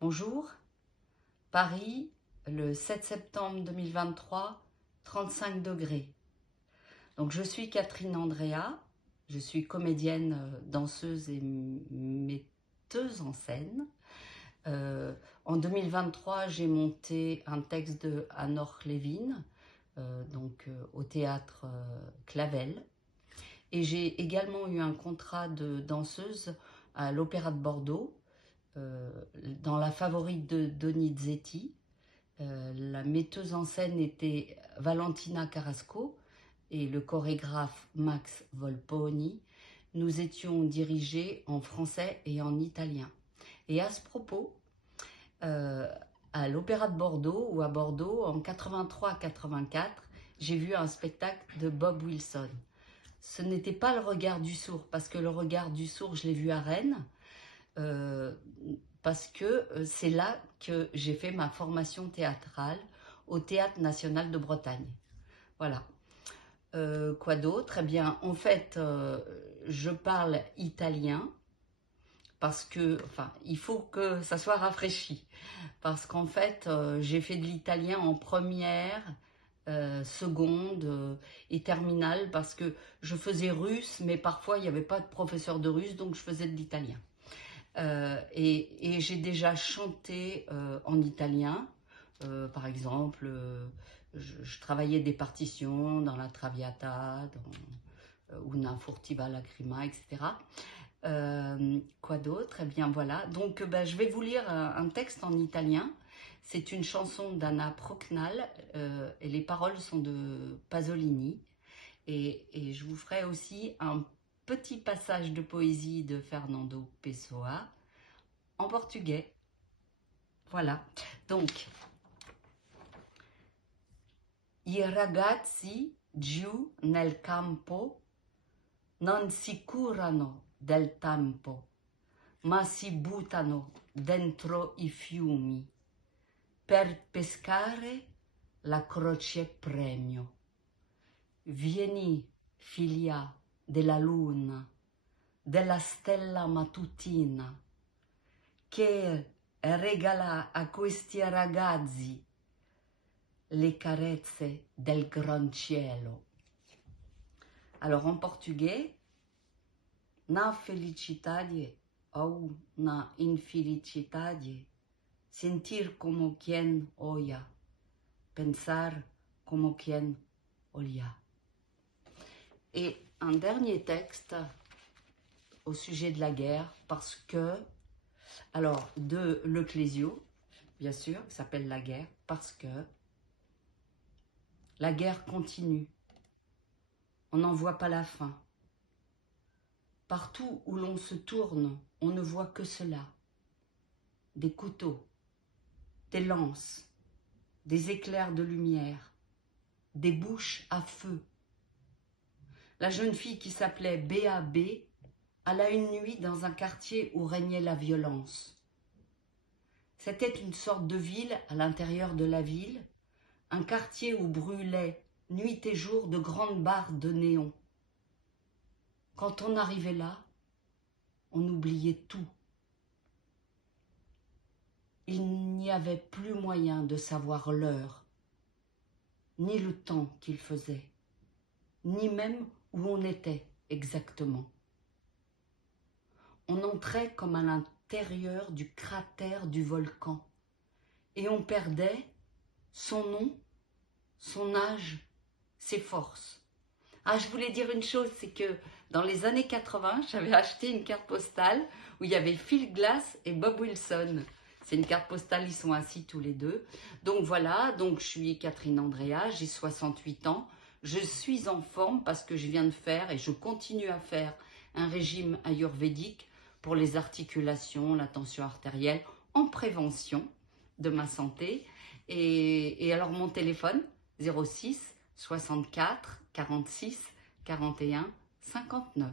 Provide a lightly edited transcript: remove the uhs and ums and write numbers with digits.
Bonjour, Paris, le 7 septembre 2023, 35 degrés. Donc je suis Catherine Andrea, je suis comédienne, danseuse et metteuse en scène. En 2023, j'ai monté un texte de Anne-Laure Lévin, au théâtre Clavel. Et j'ai également eu un contrat de danseuse à l'Opéra de Bordeaux, dans La Favorite de Donizetti. La metteuse en scène était Valentina Carrasco et le chorégraphe Max Volponi. Nous étions dirigés en français et en italien. Et à ce propos, à l'Opéra de Bordeaux ou à Bordeaux, en 83-84, j'ai vu un spectacle de Bob Wilson. Ce n'était pas Le Regard du Sourd, parce que Le Regard du Sourd, je l'ai vu à Rennes, parce que c'est là que j'ai fait ma formation théâtrale au Théâtre National de Bretagne. Voilà. Quoi d'autre? Eh bien, en fait, je parle italien, parce que, il faut que ça soit rafraîchi. Parce qu'en fait, j'ai fait de l'italien en première, seconde et terminale, parce que je faisais russe, mais parfois il n'y avait pas de professeur de russe, donc je faisais de l'italien. Et j'ai déjà chanté en italien. Par exemple, je travaillais des partitions dans la Traviata, dans Una furtiva lacrima, etc. Quoi d'autre? Eh bien voilà, donc je vais vous lire un texte en italien. C'est une chanson d'Anna Prognal et les paroles sont de Pasolini. Et je vous ferai aussi un petit passage de poésie de Fernando Pessoa en portugais. Voilà, donc I ragazzi giù nel campo non si curano del tempo, ma si buttano dentro i fiumi per pescare la croce premio. Vieni, figlia della luna, della stella mattutina, che regala a questi ragazzi le carezze del gran cielo. Alors en portugais, na felicidade ou na infelicidade, sentir como quien oya, pensar como quien olha. Et un dernier texte au sujet de la guerre, parce que, alors, de Le Clésio, bien sûr, qui s'appelle La guerre, parce que la guerre continue. On n'en voit pas la fin. Partout où l'on se tourne, on ne voit que cela. Des couteaux, des lances, des éclairs de lumière, des bouches à feu. La jeune fille qui s'appelait B.A.B. alla une nuit dans un quartier où régnait la violence. C'était une sorte de ville à l'intérieur de la ville, un quartier où brûlaient nuit et jour de grandes barres de néon. Quand on arrivait là, on oubliait tout. Il n'y avait plus moyen de savoir l'heure, ni le temps qu'il faisait, ni même où on était exactement. On entrait comme à l'intérieur du cratère du volcan et on perdait son nom, son âge, ses forces. Ah, je voulais dire une chose, c'est que dans les années 80, j'avais acheté une carte postale où il y avait Phil Glass et Bob Wilson. C'est une carte postale, ils sont assis tous les deux. Donc voilà, donc je suis Catherine Andrea, j'ai 68 ans. Je suis en forme parce que je viens de faire et je continue à faire un régime ayurvédique pour les articulations, la tension artérielle, en prévention de ma santé. Et alors mon téléphone, 06 64 46 41 59.